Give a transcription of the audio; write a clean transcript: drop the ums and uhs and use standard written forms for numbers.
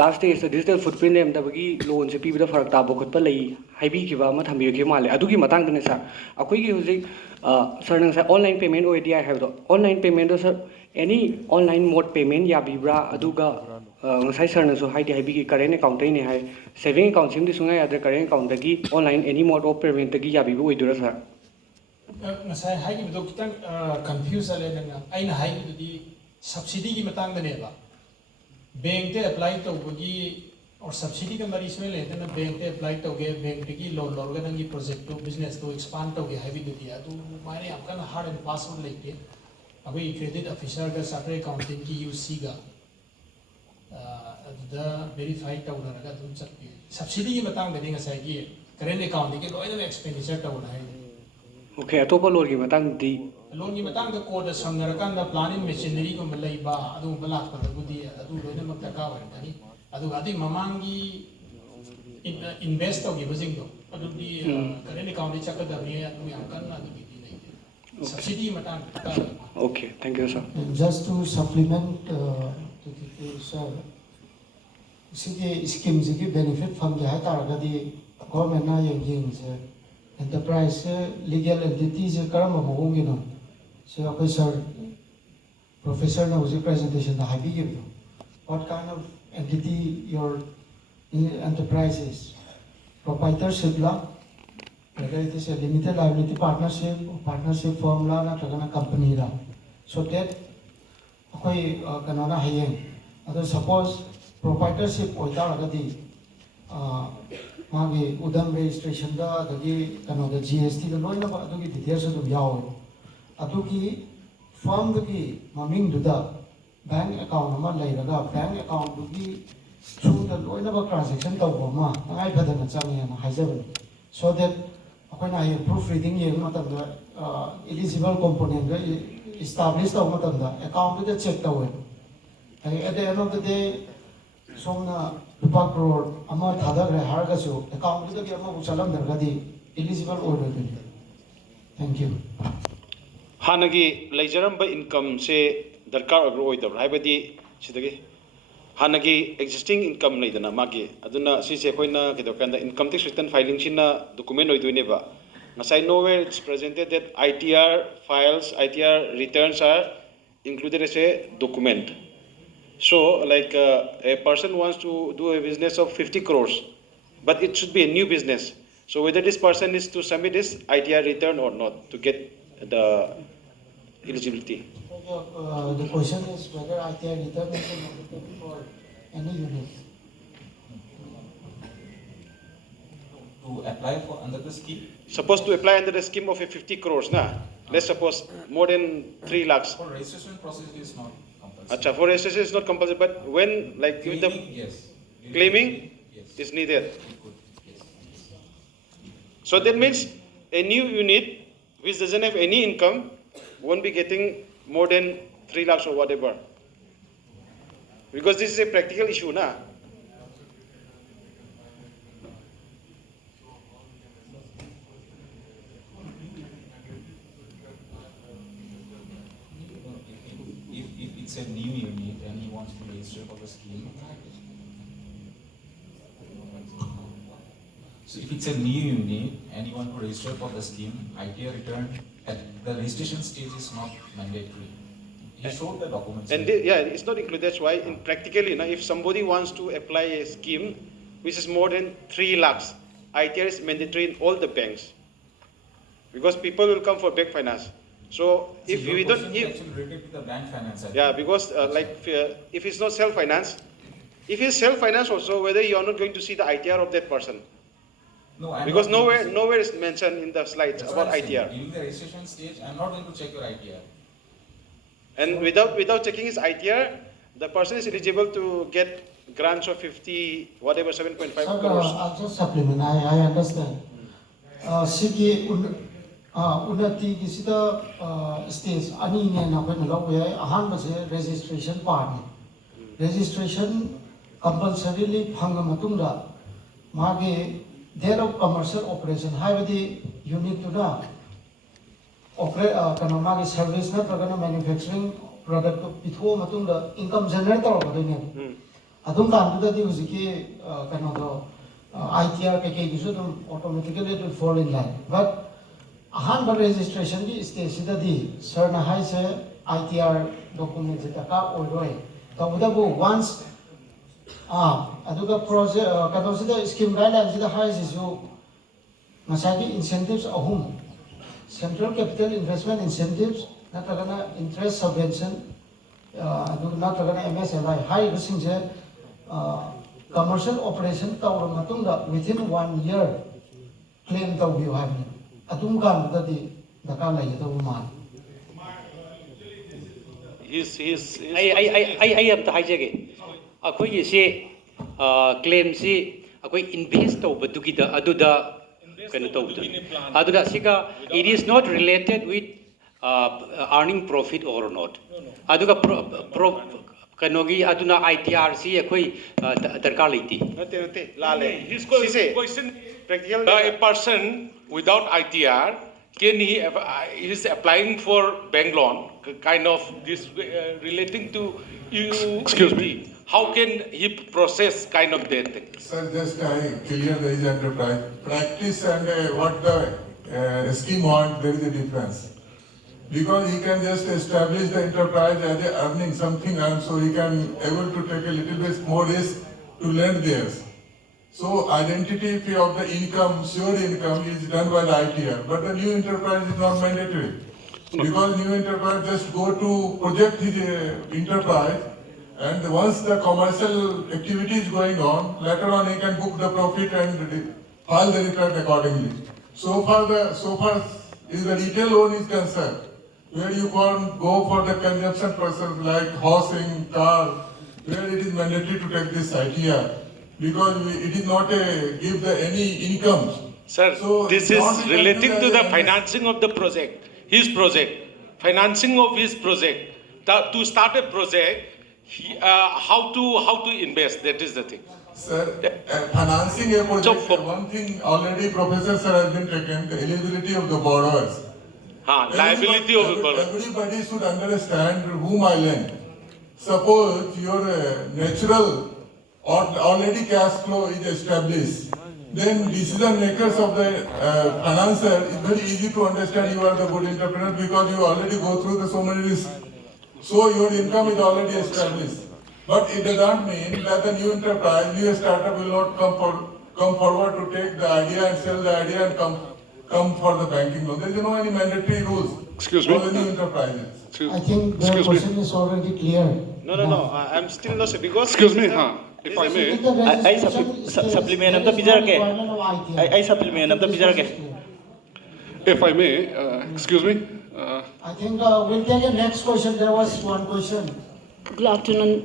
last stage digital footprint ꯂꯩꯔꯝꯗꯕꯒꯤ ꯂꯣꯟꯁꯦ ꯄꯤꯕꯗ ꯐꯔꯛ ꯇꯥꯕ ꯈꯣꯠꯄ ꯂꯩ ꯍꯥꯏꯕꯤꯈꯤꯕ ꯑꯃ ꯊꯝꯕꯤꯈꯤꯕ ꯃꯥꯜꯂꯦ ꯑꯗꯨꯒꯤ ꯃꯇꯥꯡꯗꯅꯦ ꯁꯥꯔ ꯑꯩꯈꯣꯏꯒꯤ ꯍꯧꯖꯤꯛ ꯁꯥꯔꯅ ꯉꯁꯥꯏ ꯑꯣꯟꯂꯥꯏꯟ ꯄꯦꯃꯦꯟ ꯑꯣꯏꯔꯗꯤ ꯌꯥꯏ ꯍꯥꯏꯕꯗꯣ ꯑꯣꯟꯂꯥꯏꯟ ꯄꯦꯃꯦꯟꯗꯣ ꯁꯥꯔ ꯑꯦꯅꯤ ꯑꯣꯟꯂꯥꯏꯟ ꯃꯣꯗ ꯄꯦꯃꯦꯟ ꯌꯥꯕꯤꯕ꯭ꯔꯥ ꯑꯗꯨꯒ ꯉꯁꯥꯏ ꯁꯥꯔꯅꯁꯨ ꯍꯥꯏꯕꯤꯈꯤ ꯀꯔꯦꯟ ꯑꯦꯀꯥꯎꯟꯇꯩꯅꯦ ꯍꯥꯏ ꯁꯦꯚꯤꯡ ꯑꯦꯀꯥꯎꯟ ꯁꯤꯃꯗꯤ ꯁꯨꯡꯌꯥ ꯌꯥꯗ꯭ꯔꯦ ꯀꯔꯦꯟ ꯑꯦꯀꯥꯎꯟꯇꯒꯤ ꯑꯣꯟꯂꯥꯏꯟ ꯑꯦꯅꯤ ꯃꯣꯗ ꯑꯣꯐ ꯄꯦꯃꯦꯟꯇꯒꯤ ꯌꯥꯕꯤꯕ ꯑꯣꯏꯗꯣꯏꯔꯥ ꯁꯥꯔ ꯉꯁꯥꯏ ꯍꯥꯏꯈꯤꯕꯗꯣ ꯈꯤꯇꯪ ꯀꯟꯐ꯭ꯌꯨꯁ ꯆꯠꯂꯦ ꯅꯪꯅ ꯑꯩꯅ ꯍꯥꯏꯈꯤꯕꯗꯨꯗꯤ ꯁꯕꯁꯤꯗꯤꯒꯤ ꯃꯇꯥꯡꯗꯅꯦꯕ ꯕꯦꯡꯛꯇ ꯑꯦꯄ꯭ꯂꯥꯏ ꯇꯧꯕꯒꯤ और सब्सिडी का मरी इसमें लेते ना बैंक पे अप्लाई तोगे बैंक की लोन लोगे नंगी प्रोजेक्ट तो बिजनेस तो एक्सपांड तोगे हैवी दुदी है तो मायने आपका ना हार्ड एंड फास्ट वन लेके अभी क्रेडिट ऑफिसर का चार्टर्ड अकाउंटेंट की यूसी का द वेरीफाई तौना रगा तुम सकती सब्सिडी की बतांग देने का सही है करेंट अकाउंट के लोन में एक्सपेंडिचर तौना है ओके अतोपा लोन की मतंगदी लोन की मतंग द कोड संगरकान द प्लानिंग मशीनरी को मलैबा अदु बलाक पदबुदी अदु लोइन मक्ता का वरतनी अदु अदि ममांगी इन्वेस्ट तौगिबजिंग दो अदुदी करेंट अकाउंट चकदबनी अदु याम कन्ना अदुदी नहीं subsidy Matang okay thank you sir just to supplement to the sir sige scheme sige benefit from the hai taragadi government na yeng se enterprise legal entity se karama mohong no so apai sir professor na uji presentation da habi gibe what kind of entity your enterprise is proprietorship la whether it is a limited liability partnership firm la na tagana company la so that akoi kanona hayeng ado suppose proprietorship oitaragadi मागे उदम registration दा दगी कनो the GST the लोइना बा अदुगी details अदु याव अदुगी firm दगी ममिंग दुदा bank account अमा लैरगा bank account दुगी through the लोइना बा transaction तौबो मा नाइ फदना चांगे ना हाइजबन so that अखोना ये proof reading ये मतलब the eligible component the establish तौ मतलब the account the check तौवे at the end of the day सोमना रुपा करोड़ अमा थादगरे हारगसु अकाउंट दगी अमा उचलम दरगदी एलिजिबल ओइरोदि थैंक यू हानगी लेजरम इनकम से दरकार ओइदब हाइबदी सिदगी हानगी एक्जिस्टिंग इनकम लेदना मागे अदुना सिसे कोइना केदोकंदा इनकम टैक्स रिटर्न फाइलिंग सिना डॉक्यूमेंट ओइदुनेबा ngasai nowhere it's presented that ITR files ITR returns are included as a document. So, like a person wants to do a business of 50 crores, but it should be a new business. So, whether this person is to submit this ITR return or not to get the eligibility. The question is whether ITR return is applicable for any unit. To apply for under the scheme? Supposed to apply under the scheme of a 50 crores, na? Let's suppose more than 3 lakhs. For registration process it is not compulsory. Acha, for registration is not compulsory, but when like Claiming, the yes. claiming Yes. is needed. It could, yes. So that means a new unit which doesn't have any income won't be getting more than 3 lakhs or whatever. Because this is a practical issue, na? If it's a new unit and he wants to register for the scheme, so if it's a new unit and you want to register for the scheme, ITR return at the registration stage is not mandatory. He showed the documents. And yeah, it's not included. That's why, in practically, now, if somebody wants to apply a scheme which is more than 3 lakhs, ITR is mandatory in all the banks. Because people will come for bank finance. So if your we don't, question is actually related to the bank finance. I yeah, think. because if it's not self-finance, if it's self-finance also, whether you are not going to see the ITR of that person. No, I'm Because not going to nowhere is mentioned in the slides That's about what I'm saying. ITR. During the registration stage, I'm not going to check your ITR. And without checking his ITR, the person is eligible to get grants of 50, whatever, 7.5 Sir, crores. I'll just supplement. I understand. Sigi unati kisida stage ani ne na koi na law ye ahan base registration part ne registration compulsorily phanga matung da mage there of commercial operation haibadi unit to da operate kana mage service na pragana manufacturing product to pitho matung da income generate tor ba ne adum kanpudadi hujiki kanodo ITR keke dusu dum automatically it will fall in line. But ahanba registration di stage sidadi sir na hai se ITR document jitaka oiroi. Tabudabu once aduga project kano sida scheme guidelines sida hai sisu masagi incentives ahum central capital investment incentives natragana interest subvention aduga natragana MSLI hai bisingje commercial operation tawra matungda within 1 year claim tawbiu habni adum kan dadi daka lai do man I am the hijack. Akoy si claim si akoy invest to badugida aduda kano to aduda sika it is not related with earning profit or not. Aduga pro kanogi aduna ITR si akoy darkar liti. Nate, lale. His Sise, question, practical. a person without ITR, can he is applying for bank loan, kind of this relating to you? Excuse me. How can he process kind of that thing? Sir, just I clear the age enterprise. Practice and what the scheme want, there is a difference. Because he can just establish the enterprise as a earning something and so he can able to take a little bit more risk to lend theirs. So identity fee of the income, sure income is done by the ITR, but the new enterprise is not mandatory. Because new enterprise just go to project his enterprise and once the commercial activity is going on, later on he can book the profit and file the return accordingly. So far is the retail loan is concerned, where you can go for the consumption purposes like housing, car, where it is mandatory to take this ITR. Because it is not give the any incomes. Sir, So this not is be relating to considered the as financing of the project, his project, financing of his project. To start a project, how to invest, that is the thing. Sir, financing a project, So, one thing already Professor Sir has been taken, the eligibility of the borrowers. Liability of the borrower. Everybody should understand whom I lend. Suppose your natural or already cash flow is established, then decision makers of the financer is very easy to understand you are the good entrepreneur because you already go through the so many risks. So your income is already established. But it does not mean that the new enterprise, new startup will not come forward to take the idea and sell the idea and come for the banking loan. There is no any mandatory rules Excuse for me. the new enterprises. I think the Excuse me. question is already clear. No, I'm still not sure because. Excuse me, if I may. Supplement of the bizarre. I supplement of the bizarre. If I may, excuse me. I think we'll take a next question. There was one question. Good afternoon.